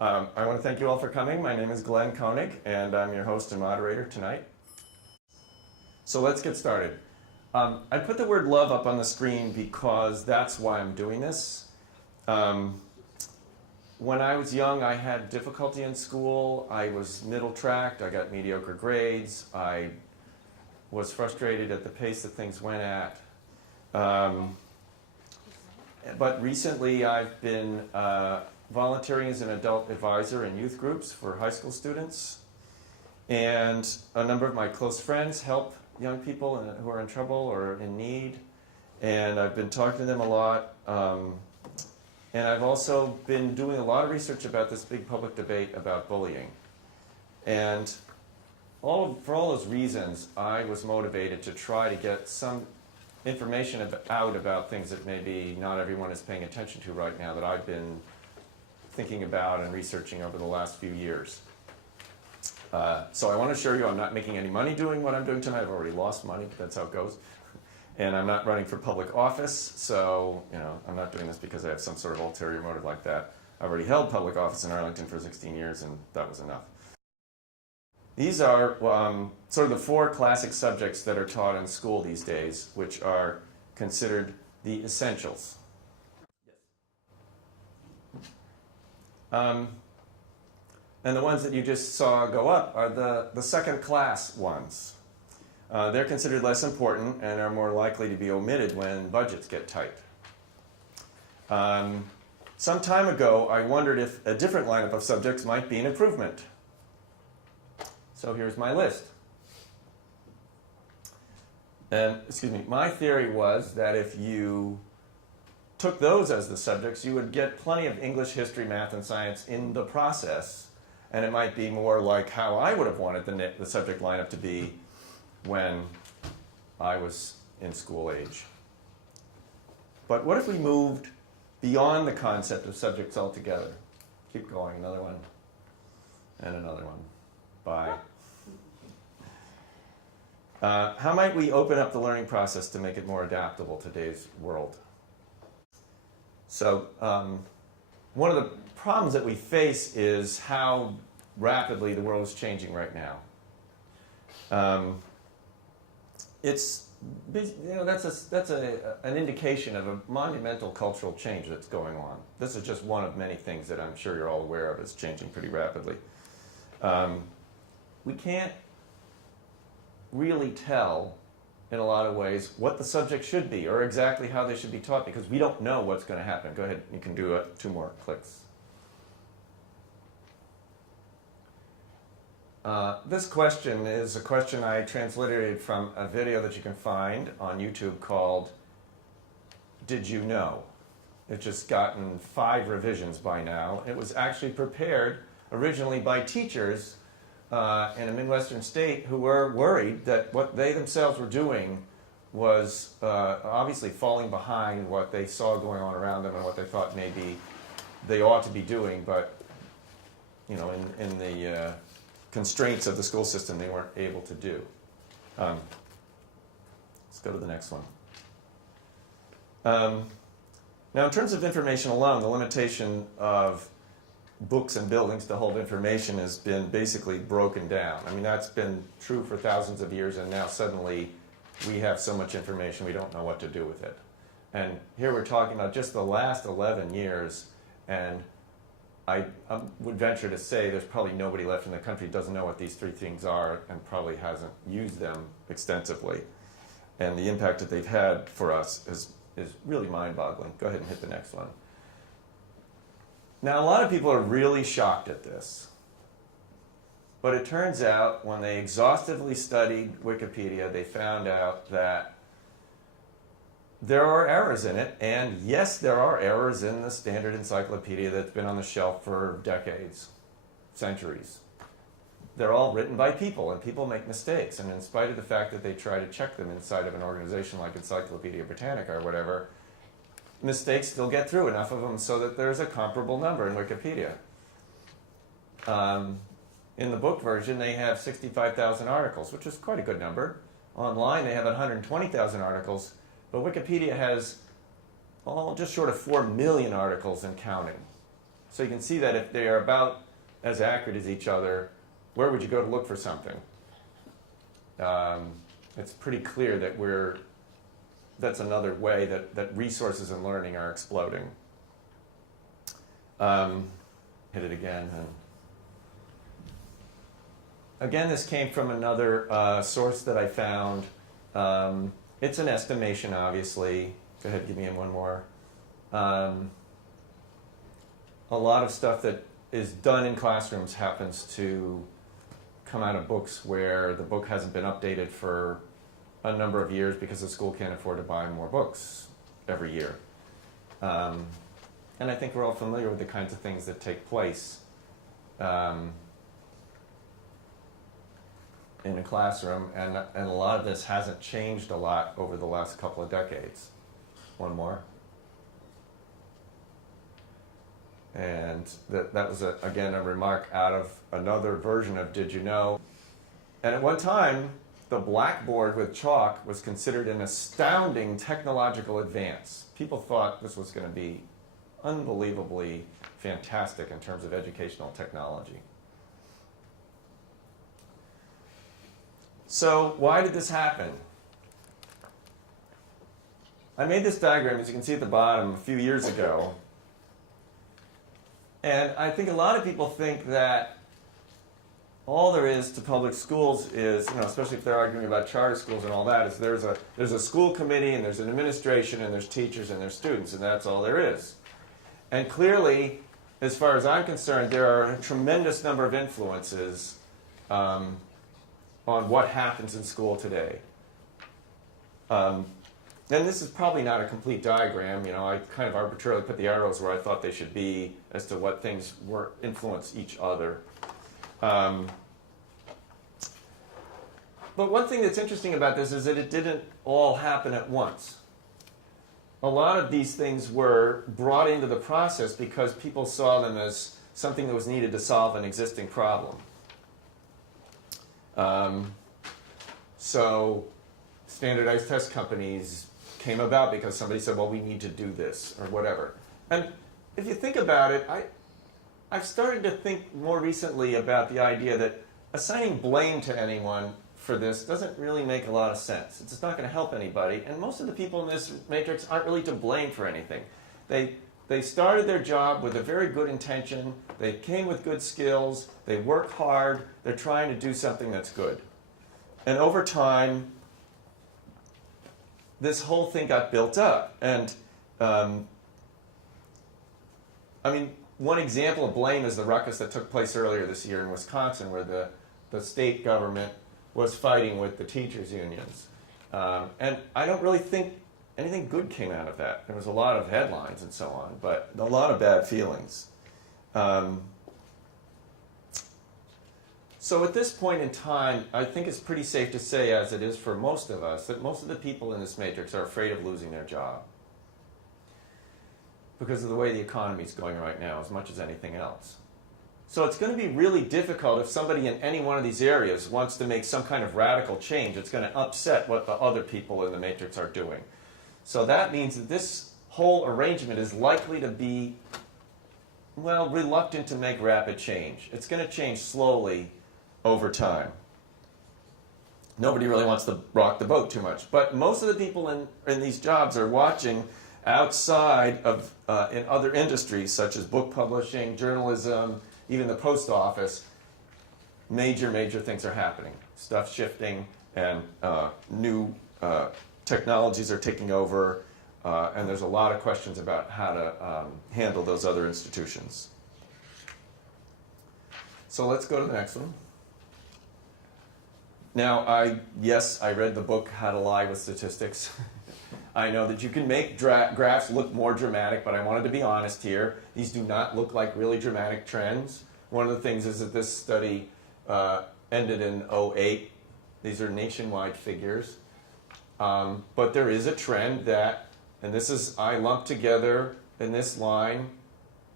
I want to thank you all for coming. My name is Glenn Koenig, and I'm your host and moderator tonight. So let's get started. I put the word love up on the screen because that's why I'm doing this. When I was young, I had difficulty in school. I was middle-tracked. I got mediocre grades. I was frustrated at the pace that things went at. But recently, I've been volunteering as an adult advisor in youth groups for high school students. And a number of my close friends help young people who are in trouble or in need. And I've been talking to them a lot. And I've also been doing a lot of research about this big public debate about bullying. And for all those reasons, I was motivated to try to get some information out about things that maybe not everyone is paying attention to right now that I've been thinking about and researching over the last few years. So I want to assure you I'm not making any money doing what I'm doing tonight. I've already lost money, but that's how it goes. And I'm not running for public office, so I'm not doing this because I have some sort of ulterior motive like that. I've already held public office in Arlington for 16 years, and that was enough. These are sort of the four classic subjects that are taught in school these days, which are considered the essentials. And the ones that you just saw go up are the second-class ones. They're considered less important and are more likely to be omitted when budgets get tight. Some time ago, I wondered if a different lineup of subjects might be an improvement. So here's my list. And, my theory was that if you took those as the subjects, you would get plenty of English, history, math, and science in the process. And it might be more like how I would have wanted the subject lineup to be when I was in school age. But what if we moved beyond the concept of subjects altogether? Keep going, another one, and another one. Bye. How might we open up the learning process to make it more adaptable to today's world? So one of the problems that we face is how rapidly the world is changing right now. That's an indication of a monumental cultural change that's going on. This is just one of many things that I'm sure you're all aware of is changing pretty rapidly. We can't really tell in a lot of ways what the subject should be or exactly how they should be taught because we don't know what's going to happen. Go ahead, you can do 2 more clicks. This question is a question I transliterated from a video that you can find on YouTube called Did You Know? It's just gotten 5 revisions by now. It was actually prepared originally by teachers in a Midwestern state who were worried that what they themselves were doing was obviously falling behind what they saw going on around them and what they thought maybe they ought to be doing, but in the constraints of the school system they weren't able to do. Let's go to the next one. Now in terms of information alone, the limitation of books and buildings to hold information has been basically broken down. I mean, that's been true for thousands of years, and now suddenly we have so much information we don't know what to do with it. And here we're talking about just the last 11 years, and I would venture to say there's probably nobody left in the country who doesn't know what these 3 things are and probably hasn't used them extensively. And the impact that they've had for us is really mind-boggling. Go ahead and hit the next one. Now, a lot of people are really shocked at this. But it turns out when they exhaustively studied Wikipedia, they found out that there are errors in it. And yes, there are errors in the standard encyclopedia that's been on the shelf for decades, centuries. They're all written by people, and people make mistakes. And in spite of the fact that they try to check them inside of an organization like Encyclopedia Britannica or whatever, mistakes still get through, enough of them so that there's a comparable number in Wikipedia. In the book version, they have 65,000 articles, which is quite a good number. Online, they have 120,000 articles, but Wikipedia has just short of 4 million articles and counting. So you can see that if they are about as accurate as each other, where would you go to look for something? It's pretty clear that that's another way that resources in learning are exploding. Hit it again. Again, this came from another source that I found. It's an estimation, obviously. Go ahead, give me one more. A lot of stuff that is done in classrooms happens to come out of books where the book hasn't been updated for a number of years because the school can't afford to buy more books every year. And I think we're all familiar with the kinds of things that take place in a classroom, and a lot of this hasn't changed a lot over the last couple of decades. One more. And that was, again, a remark out of another version of Did You Know? And at one time, the blackboard with chalk was considered an astounding technological advance. People thought this was going to be unbelievably fantastic in terms of educational technology. So why did this happen? I made this diagram, as you can see at the bottom, a few years ago. And I think a lot of people think that all there is to public schools is, especially if they're arguing about charter schools and all that, is there's a school committee and there's an administration and there's teachers and there's students, and that's all there is. And clearly, as far as I'm concerned, there are a tremendous number of influences on what happens in school today. And this is probably not a complete diagram. I kind of arbitrarily put the arrows where I thought they should be as to what things influence each other. But one thing that's interesting about this is that it didn't all happen at once. A lot of these things were brought into the process because people saw them as something that was needed to solve an existing problem. So standardized test companies came about because somebody said, well, we need to do this, or whatever. And if you think about it, I've started to think more recently about the idea that assigning blame to anyone for this doesn't really make a lot of sense. It's just not going to help anybody, and most of the people in this matrix aren't really to blame for anything. They started their job with a very good intention, they came with good skills, they worked hard, they're trying to do something that's good. And over time, this whole thing got built up. And one example of blame is the ruckus that took place earlier this year in Wisconsin, where the state government was fighting with the teachers' unions. And I don't really think anything good came out of that. There was a lot of headlines and so on, but a lot of bad feelings. So at this point in time, I think it's pretty safe to say, as it is for most of us, that most of the people in this matrix are afraid of losing their job because of the way the economy is going right now, as much as anything else. So it's going to be really difficult if somebody in any one of these areas wants to make some kind of radical change. It's going to upset what the other people in the matrix are doing. So that means that this whole arrangement is likely to be, reluctant to make rapid change. It's going to change slowly over time. Nobody really wants to rock the boat too much. But most of the people in these jobs are watching outside of, in other industries, such as book publishing, journalism, even the post office. Major things are happening. Stuff's shifting, and new technologies are taking over, and there's a lot of questions about how to handle those other institutions. So let's go to the next one. Now, I read the book, How to Lie with Statistics. I know that you can make graphs look more dramatic, but I wanted to be honest here. These do not look like really dramatic trends. One of the things is that this study ended in 2008. These are nationwide figures. But there is a trend that, and this is, I lumped together in this line,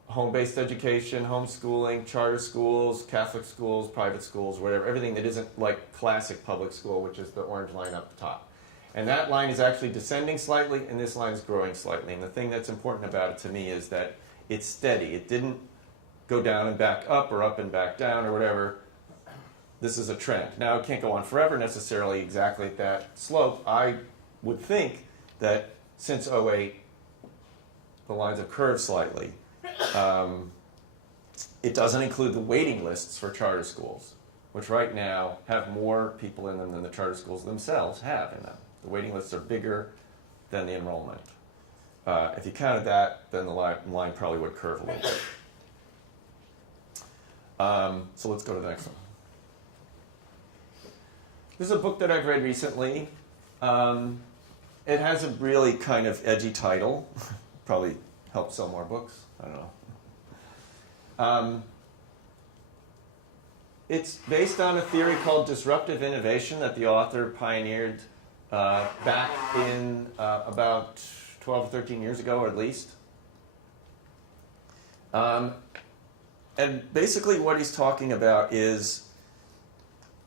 home-based education, homeschooling, charter schools, Catholic schools, private schools, whatever, everything that isn't like classic public school, which is the orange line up the top. And that line is actually descending slightly, and this line is growing slightly. And the thing that's important about it to me is that it's steady. It didn't go down and back up and back down, or whatever. This is a trend. Now, it can't go on forever necessarily exactly at that slope. I would think that since '08, the lines have curved slightly. It doesn't include the waiting lists for charter schools, which right now have more people in them than the charter schools themselves have in them. The waiting lists are bigger than the enrollment. If you counted that, then the line probably would curve a little bit. So let's go to the next one. This is a book that I've read recently. It has a really kind of edgy title. Probably help sell more books. I don't know. It's based on a theory called disruptive innovation that the author pioneered back in about 12 or 13 years ago, or at least. And basically what he's talking about is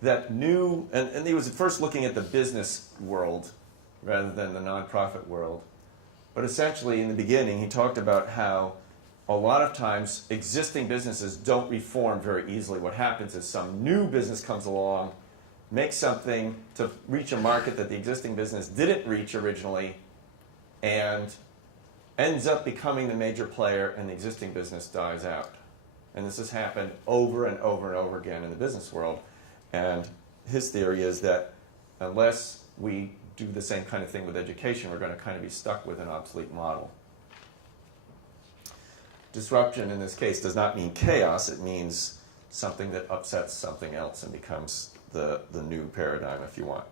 that new, and he was at first looking at the business world rather than the nonprofit world. But essentially, in the beginning, he talked about how a lot of times existing businesses don't reform very easily. What happens is some new business comes along, makes something to reach a market that the existing business didn't reach originally, and ends up becoming the major player, and the existing business dies out. And this has happened over and over and over again in the business world. And his theory is that unless we do the same kind of thing with education, we're going to kind of be stuck with an obsolete model. Disruption in this case does not mean chaos. It means something that upsets something else and becomes the new paradigm, if you want.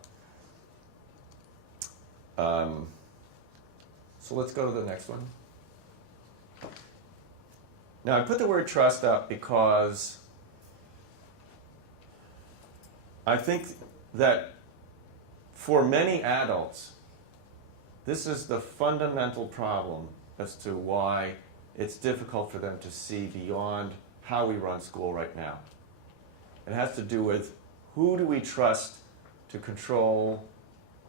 So let's go to the next one. Now, I put the word trust up because I think that for many adults, this is the fundamental problem as to why it's difficult for them to see beyond how we run school right now. It has to do with who do we trust to control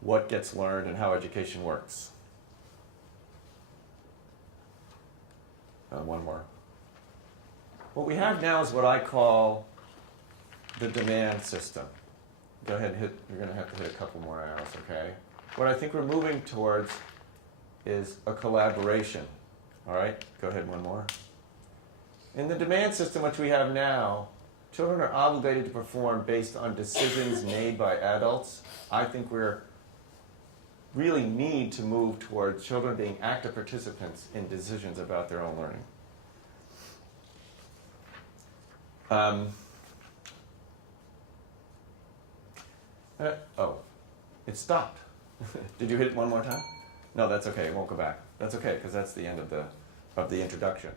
what gets learned and how education works. One more. What we have now is what I call the demand system. Go ahead and hit, you're going to have to hit a couple more arrows, okay? What I think we're moving towards is a collaboration. All right, go ahead, one more. In the demand system which we have now, children are obligated to perform based on decisions made by adults. I think we're really need to move towards children being active participants in decisions about their own learning. It stopped. Did you hit it one more time? No, that's okay. It won't go back. That's okay, because that's the end of the introduction.